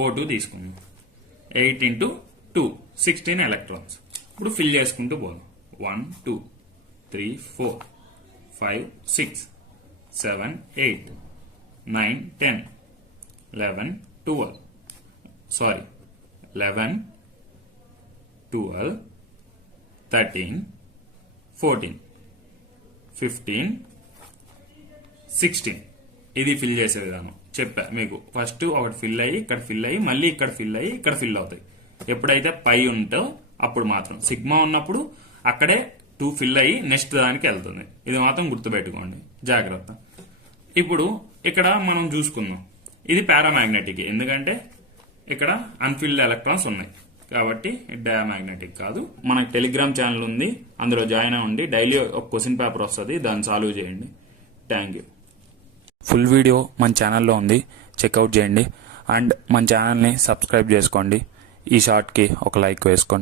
O2 తీసుకుందాం. 8 into 2 16 electrons. ఇప్పుడు fill చేసుకుంటూ పోదాం. 1 2 3 4 5 6 7 8 9 10 11 12 సారీ 11 12 13 14 15 16. ఇది ఫిల్ చేసే విధానం చెప్పా మీకు. ఫస్ట్ ఒకటి ఫిల్ అయ్యి ఇక్కడ ఫిల్ అయ్యి మళ్ళీ ఇక్కడ ఫిల్ అయ్యి ఇక్కడ ఫిల్ అవుతాయి. ఎప్పుడైతే పై ఉంటో అప్పుడు మాత్రం, సిగ్మా ఉన్నప్పుడు అక్కడే 2 ఫిల్ అయ్యి నెక్స్ట్ దానికి వెళ్తుంది. ఇది మాత్రం గుర్తుపెట్టుకోండి, జాగ్రత్త. ఇప్పుడు ఇక్కడ మనం చూసుకుందాం, ఇది పారామాగ్నెటిక్, ఎందుకంటే ఇక్కడ అన్ఫిల్డ్ ఎలక్ట్రాన్స్ ఉన్నాయి కాబట్టి డయామాగ్నెటిక్ కాదు. మనకి టెలిగ్రామ్ ఛానల్ ఉంది, అందులో జాయిన్ అవ్వండి. డైలీ ఒక క్వశ్చన్ పేపర్ వస్తుంది, దాన్ని సాల్వ్ చేయండి. Thank you. ఫుల్ వీడియో మన ఛానల్లో ఉంది, చెక్అవుట్ చేయండి. అండ్ మన ఛానల్ని సబ్స్క్రైబ్ చేసుకోండి. ఈ షార్ట్కి ఒక లైక్ వేసుకోండి.